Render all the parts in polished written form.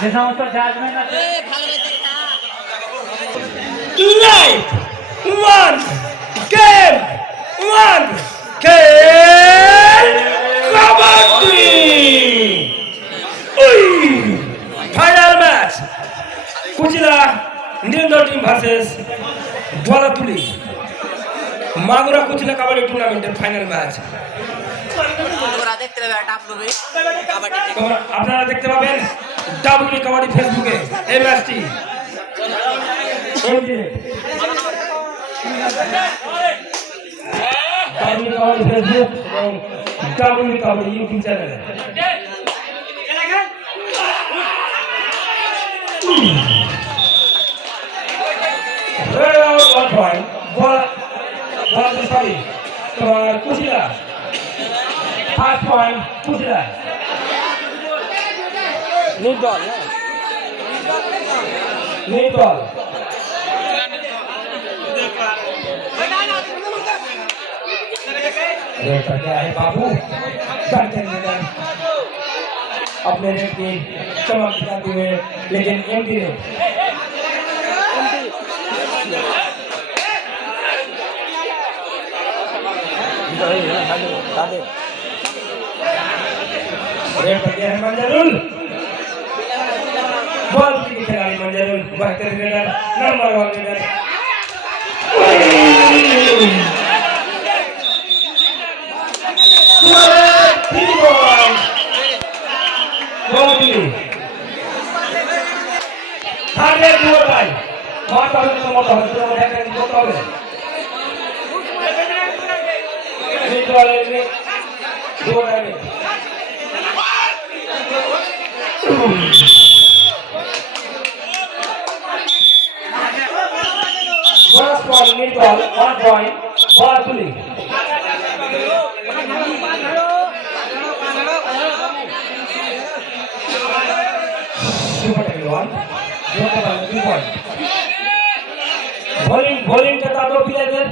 যে সমস্ত জাজমেন্ট আছে Light one game one game kabaddi final match কুচিলা নিরঞ্জন টিম ভার্সেস বলাতুলি মাগুরা কুচিলা কাবাডি টুর্নামেন্টের ফাইনাল ম্যাচ আপনারা দেখতে পাবেন ডাব্লিউবি কাবাডি ফেসবুকে এই ম্যাচটি ডাব্লিউবি ফেসবুক এবং ডাব্লিউবি কাবাডি ইউটিউব চ্যানেলে কুচিলা ফার্স্ট পয়েন্ট কুচিলা নির্দল নির্দল बाबू अपने रेट की चमक दिखाते हुए लेकिन एमपी ने रेट पर गया है मंजरुल बॉल की खिलाड़ी मंजरुल बेहतर raider number 1 raider bowling kata dua player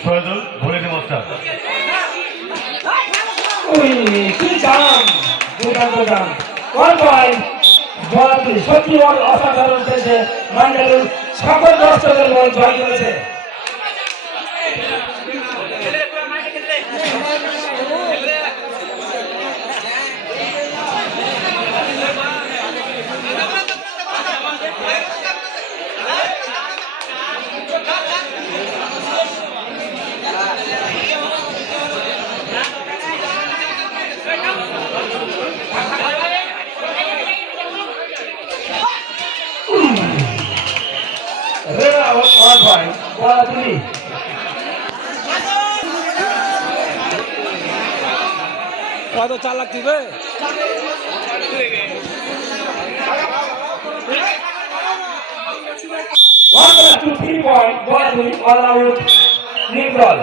Fadul bowling master jam 1 point bola tuli সত্যি বল অসাধারণ খেলেছে মান্ডালুর সকল দর্শকের মন জয় করেছে bola tuli কত চালাক দিবে one to 3 point bola tuli all out neutral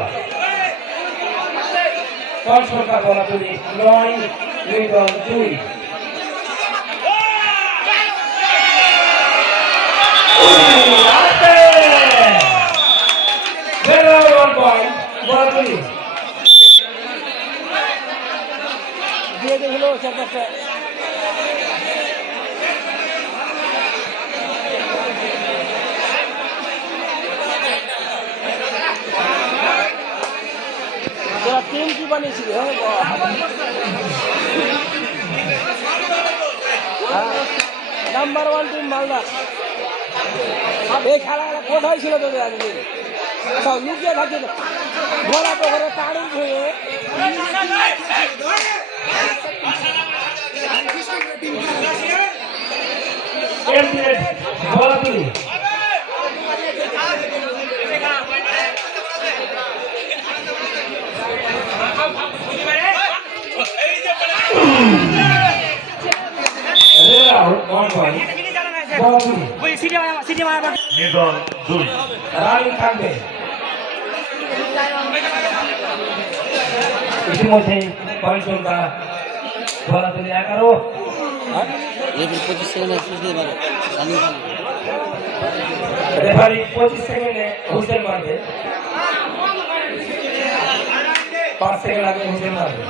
point সংখ্যা bola tuli 9 neutral 2 দিয়ে দেখলো চারটা টিম কি বানিয়েছিল নাম্বার 1 টিম মালদা এই খেলাটা কোথায় ছিল তোদের আজকে সব লুকিয়ে থাকে বলা তো ঘরে তাড়ি হয়ে bola tuli নির্দল 2 রানিং থাকবে ইতিমধ্যে পয়েন্ট সংখ্যা bola tuli 11 25 সেকেন্ড আসতে পারে রেফারি 25 সেকেন্ডে হুইসেল মারবে 5 সেকেন্ড আগে হুইসেল মারবে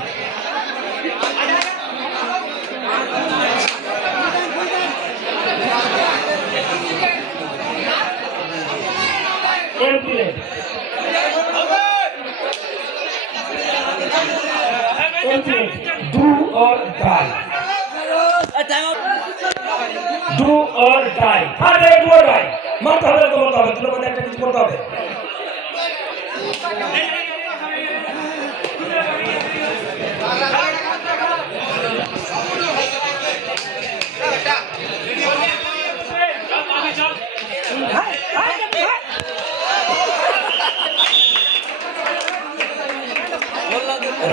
do or die do or die third do or die মারতে হবে তো বলতে হবে দুটোর মধ্যে একটা কিছু করতে হবে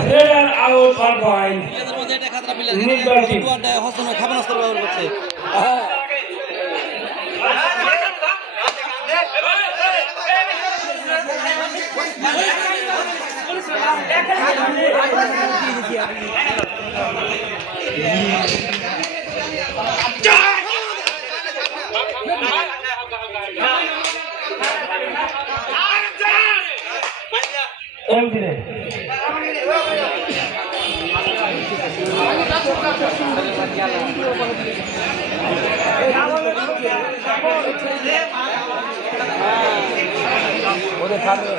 red and out 1 point নির্দল টিম empty net ওদের থাকবে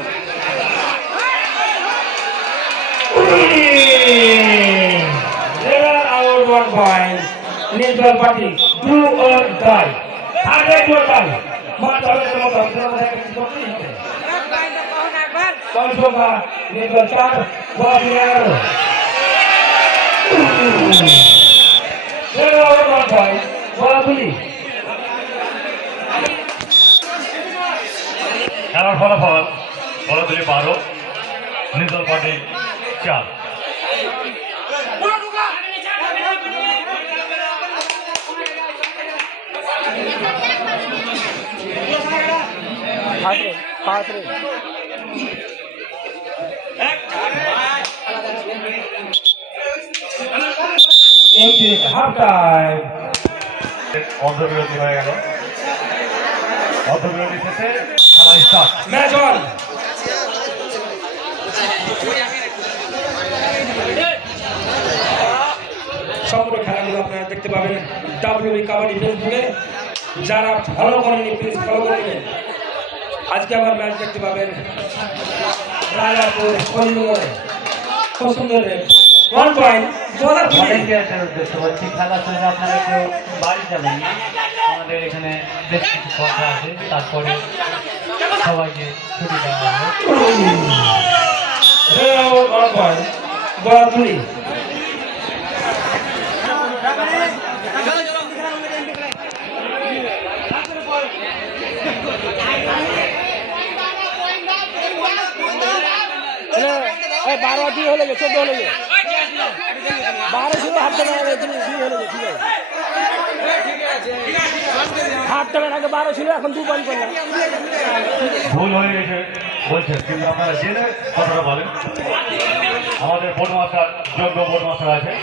red and out 1 point নির্দল party do or die third do or die মারতে হবে তো বলতে হবে দুটোর মধ্যে একটা কিছু করতেই হবে সংখ্যা নির্দল 4 বল 11 red and out 1 point বলাগুলি খেলার ফলাফল বলাদুলি 12 নির্দল পার্টি 4 থাকবে 5 রে empty net half time অর্ধবিরতি হয়ে গেল অর্ধবিরতি শেষে খেলা স্টার্ট match on সম্পূর্ণ খেলাগুলো আপনারা দেখতে পাবেন ডাব্লিউবি কাবাডি ফেসবুকে যারা ফলো করেনি প্লিজ ফলো করে নেবেন আজকে আমার ম্যাচ দেখতে পাবেন রাজাপুর কলিঙ্গরে খুব সুন্দর 1 পয়েন্ট বলার ভলেন্টিয়ারদের উদ্দেশ্য বলছি খেলা শেষে আপনারা কেউ বাড়ি যাবেন না আমাদের এখানে বেশ কিছু কথা আছে তারপরে সবাইকে ছুটি দেওয়া হবে 1 পয়েন্ট বলাগুলি এই 12 2 হলে 14 হলে 12 ছিল হাত ধরে 2 হলে ঠিক আছে হাত ধরে আগে 12 ছিল এখন 2 পয়েন্ট করলাম ভুল হয়ে গেছে বলছেন কিন্তু আপনারা জেনে কথাটা বলেন আমাদের বোর্ড মাস্টার যোগ্য বোর্ড মাস্টার আছে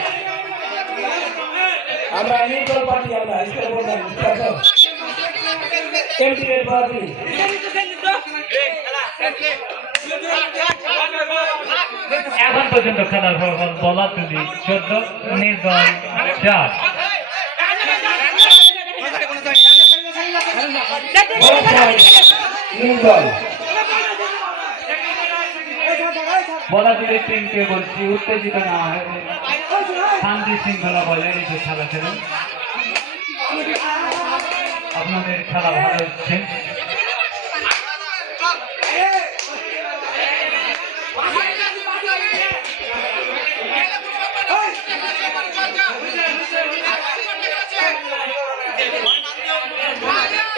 আমরা নিউট্রাল পার্টি আমরা স্কোর করলাম এমপি রেড পার্টি এখন পর্যন্ত খেলার ফলাফল বলাতুলি 14 নির্দল 4 নিউট্রাল বলাতুলির টিমকে বলছি উত্তেজিত না হয় শান্তি শৃঙ্খলা বজায় রেখে খেলা খেলুন আপনাদের খেলা ভালো হচ্ছে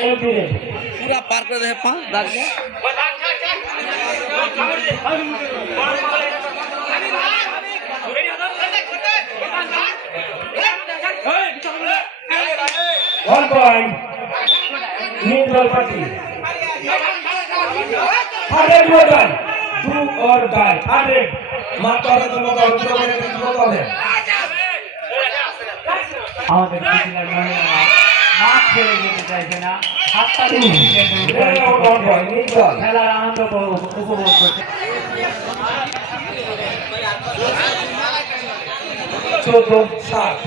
এমপি রেড पूरा पार कर दे पा दाग में One point. Neutral party. 100 or die. Do or die. 100. মারতে হবে তো বলতে হবে দুটো করে কিছু বলতে হবে আমাদের ক্রিকেটার মহিলারা মাঠ ছেড়ে যেতে চাইছে না হাততালি খেলার আনন্দ উপভোগ করছে 14-7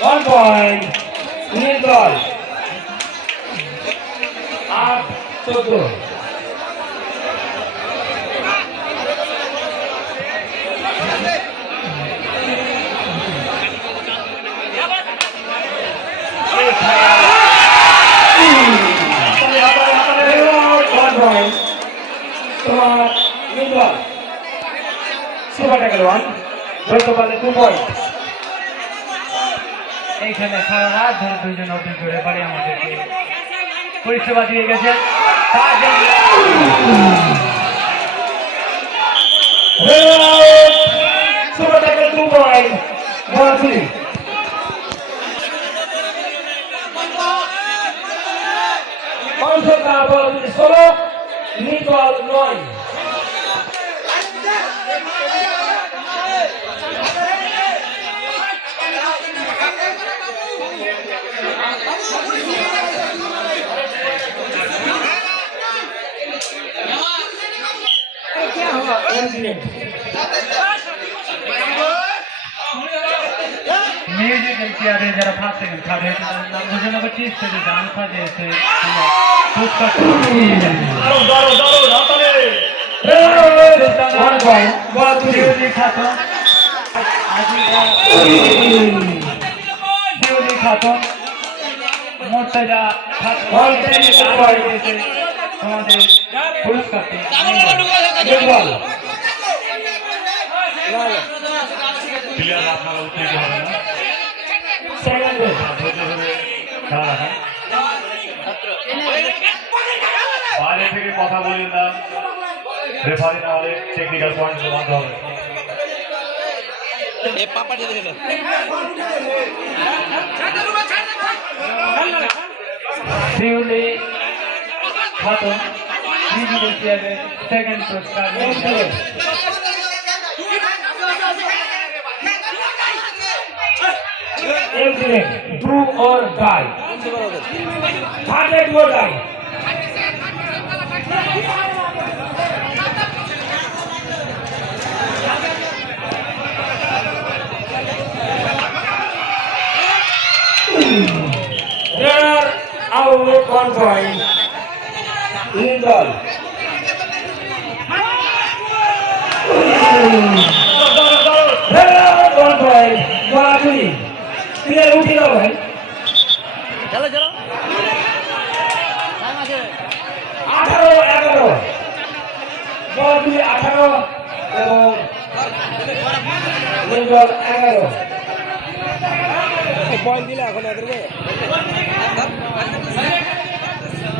1 point. Neutral. 8-14 তোমার নির্মল সুপার ট্যাকেল 1 দ্বৈত বলে 2 পয়েন্ট। এইখানে সারা রাত ধরে দুইজন অভিজ্ঞ রেফারি আমাদেরকে পরিষেবা দিয়ে গেছেন, তার জন্য সুপার ট্যাকেল 2 পয়েন্ট বরাবরই। অংশগ্রহণ বরাবরই 16 নির্মল 9। म्यूजिकल चेयरे जरा फास्ट सेकंड खाते हैं मुझे को चीज से डांस था जैसे उसका शिवजी खातून मुर्तजा আমাদের পুরস্কারটি প্লেয়ার আপনারা উত্তেজিত হবে না, ধৈর্য ধরে খেলা রাখেন। বাইরে থেকে কথা বলেন না, রেফারি না হলে টেকনিক্যাল পয়েন্ট বাঁধতে হবে। শিউলি খাতুন মিউজিক্যাল চেয়ারে সেকেন্ড পুরস্কার নিয়েছিলেন। Do or die. Target or die. There out 1 point. Legal. There out 1 point. Barabury. Clear উঠে দাও ভাই। চলো চলো 18-11 বরাবরই 18 এবং লিঙ্গল 11। পয়েন্ট দিলে এখন এদেরকে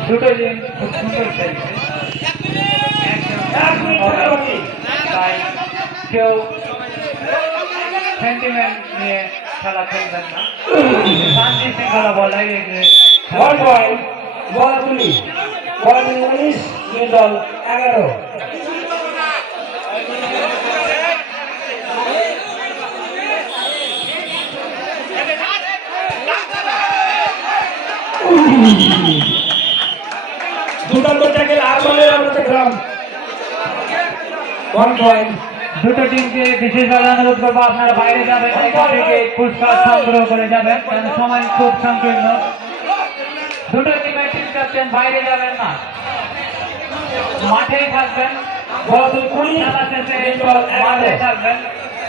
দুটো টিম খুব সুন্দর খেলছে, 1 মিনিট খেলা বাকি। তাই কেউ সেন্টিমেন্ট নিয়ে খেলা খেলবেন না, শান্তি শৃঙ্খলা বজায় রেখে 1 পয়েন্ট বরাবরই 19 লিঙ্গল 11। দুর্দান্ত ট্যাকেল আর বলে আমরা দেখলাম 1 পয়েন্ট। দুটো টিমকে বিশেষভাবে অনুরোধ করবো আপনারা বাইরে যাবেন, এখান থেকে পুরস্কার সংগ্রহ করে যাবেন, কারণ সময় খুব সংকীর্ণ। দুটো টিমের টিম ক্যাপ্টেন বাইরে যাবেন না, মাঠেই থাকবেন, খেলা শেষে মাঠে থাকবেন।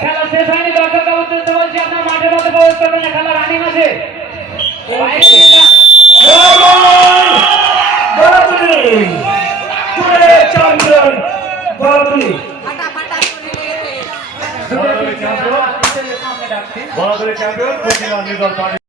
খেলা শেষ হয়নি, দর্শকরা উদ্দেশ্য বলছি আপনার মাঠের মধ্যে প্রবেশ করবেন না, খেলা রানিং আছে, বাইরে গিয়ে যান। চ্যাম্পিয়ন বরাবরই দুটো টিম সামনে ডাকছি। বরাবরই চ্যাম্পিয়ন কুমিল্লা নির্দল পার্টি।